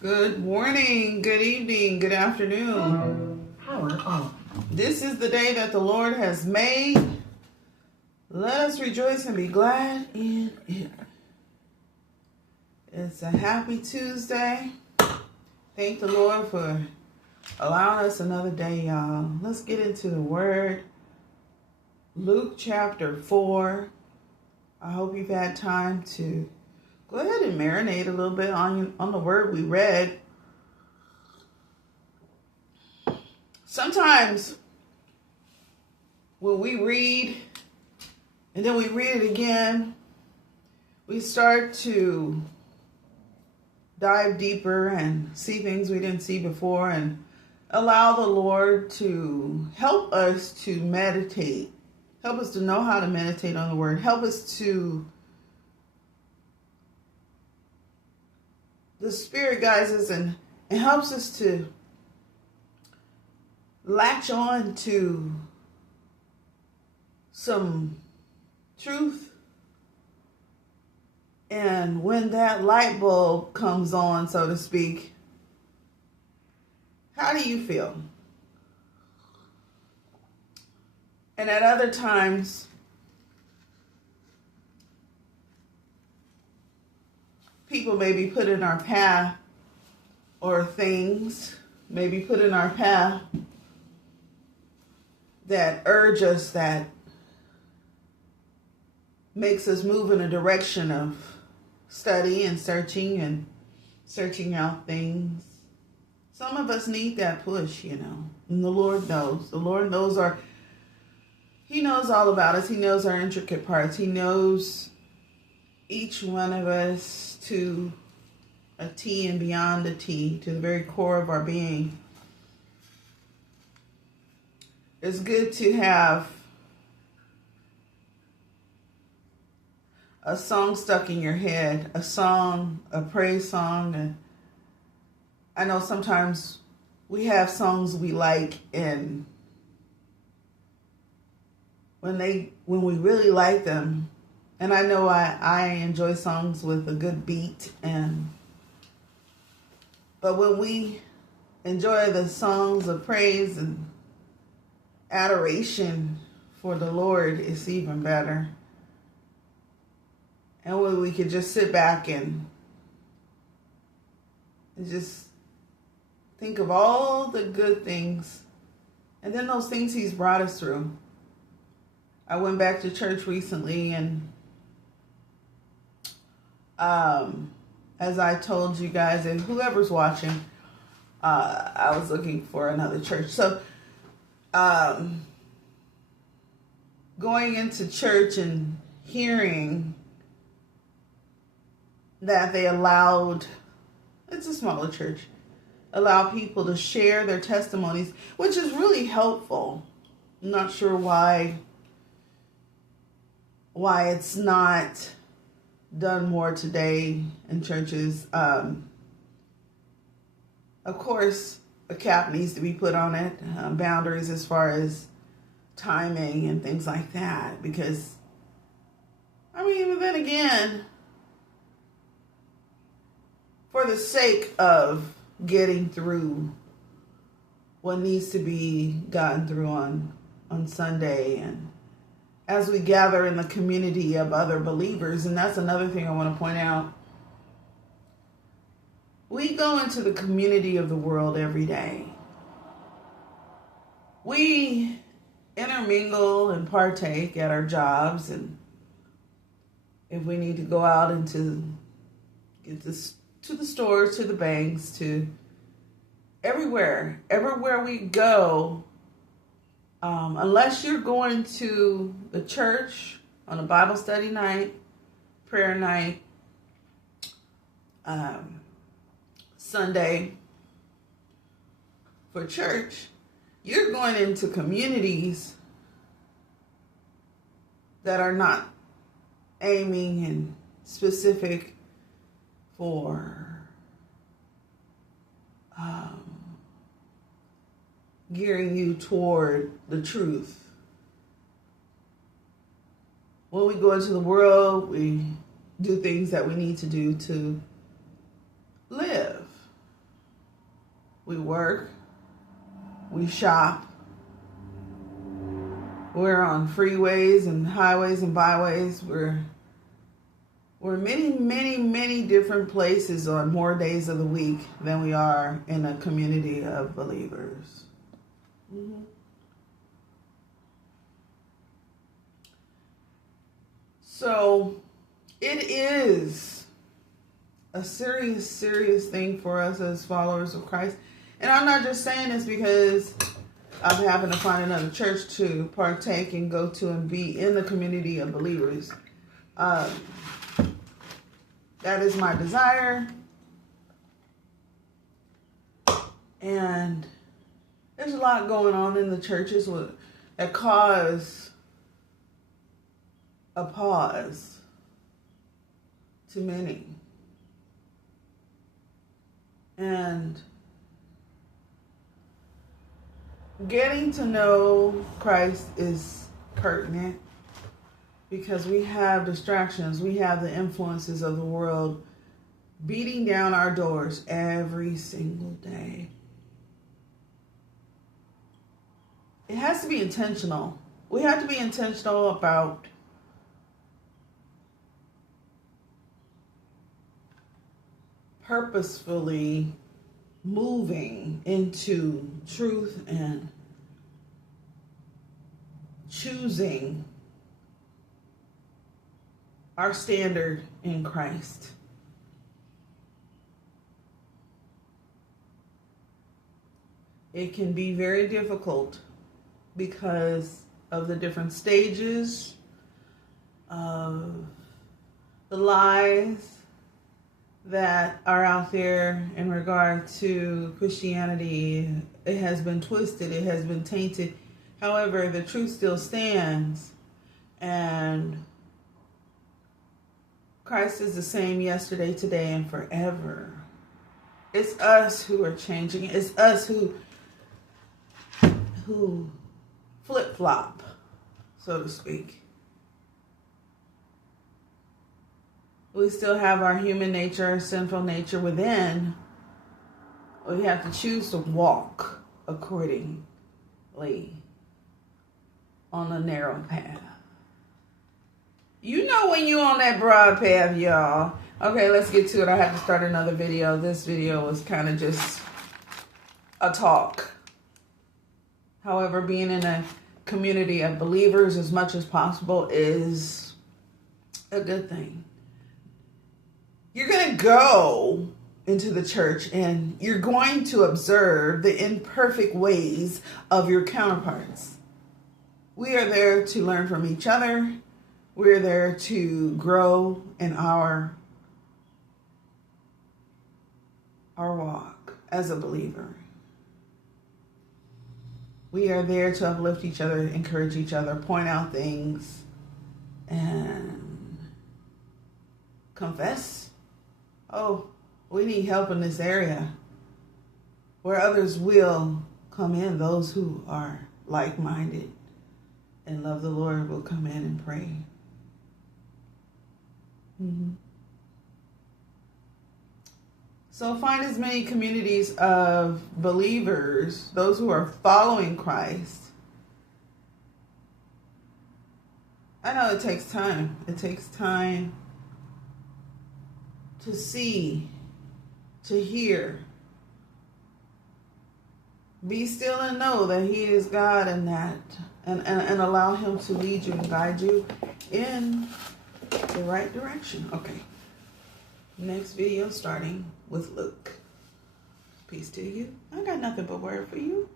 Good morning, good evening, good afternoon. Power off. This is the day that the Lord has made. Let us rejoice and be glad in it. It's a happy Tuesday. Thank the Lord for allowing us another day, y'all. Let's get into the word. Luke chapter 4. I hope you've had time to go ahead and marinate a little bit on the word we read. Sometimes when we read and then we read it again, we start to dive deeper and see things we didn't see before and allow the Lord to help us to meditate, help us to know how to meditate on the word, help us to, the Spirit guides us and helps us to latch on to some truth. And when that light bulb comes on, so to speak, how do you feel? And at other times, people may be put in our path, or things may be put in our path that urge us, that makes us move in a direction of study and searching out things. Some of us need that push, and the Lord knows. The Lord knows He knows all about us. He knows our intricate parts. He knows each one of us to a T and beyond the T, to the very core of our being. It's good to have a song stuck in your head, a song, a praise song. And I know sometimes we have songs we like, and when we really like them, and I know I enjoy songs with a good beat, but when we enjoy the songs of praise and adoration for the Lord, it's even better. And when we could just sit back and just think of all the good things, and then those things He's brought us through. I went back to church recently, and as I told you guys, and whoever's watching, I was looking for another church. So going into church and hearing that they allowed, it's a smaller church, allow people to share their testimonies, which is really helpful. I'm not sure why it's not done more today in churches. Of course, a cap needs to be put on it, boundaries as far as timing and things like that, because, but then again, for the sake of getting through what needs to be gotten through on Sunday, and as we gather in the community of other believers, and that's another thing I want to point out. We go into the community of the world every day. We intermingle and partake at our jobs, and if we need to go out and to the stores, to the banks, to everywhere we go, unless you're going to the church on a Bible study night, prayer night, Sunday for church, you're going into communities that are not aiming and specific for gearing you toward the truth. When we go into the world, we do things that we need to do to live. we work, we shop, we're on freeways and highways and byways. We're many different places on more days of the week than we are in a community of believers. Mm-hmm. So it is a serious thing for us as followers of Christ. And I'm not just saying this because I've happened to find another church to partake and go to and be in the community of believers. That is my desire. And there's a lot going on in the churches that cause a pause to many. And getting to know Christ is pertinent because we have distractions. We have the influences of the world beating down our doors every single day. It has to be intentional. We have to be intentional about purposefully moving into truth and choosing our standard in Christ. It can be very difficult because of the different stages of the lies that are out there in regard to Christianity. It has been twisted, it has been tainted. However, the truth still stands, and Christ is the same yesterday, today, and forever. It's us who are changing. It's us who flip-flop, so to speak. We still have our human nature, our sinful nature within. We have to choose to walk accordingly on the narrow path. You know when you're on that broad path, y'all. Okay, let's get to it. I have to start another video. This video was kind of just a talk. However, being in a community of believers as much as possible is a good thing. You're going to go into the church and you're going to observe the imperfect ways of your counterparts. We are there to learn from each other. We're there to grow in our walk as a believer. We are there to uplift each other, encourage each other, point out things, and confess. Oh, we need help in this area. Where others will come in, those who are like-minded and love the Lord will come in and pray. Mm-hmm. So find as many communities of believers, those who are following Christ. I know it takes time. It takes time to see, to hear. Be still and know that He is God and allow Him to lead you and guide you in the right direction. Okay. Next video starting with Luke. Peace to you. I got nothing but word for you.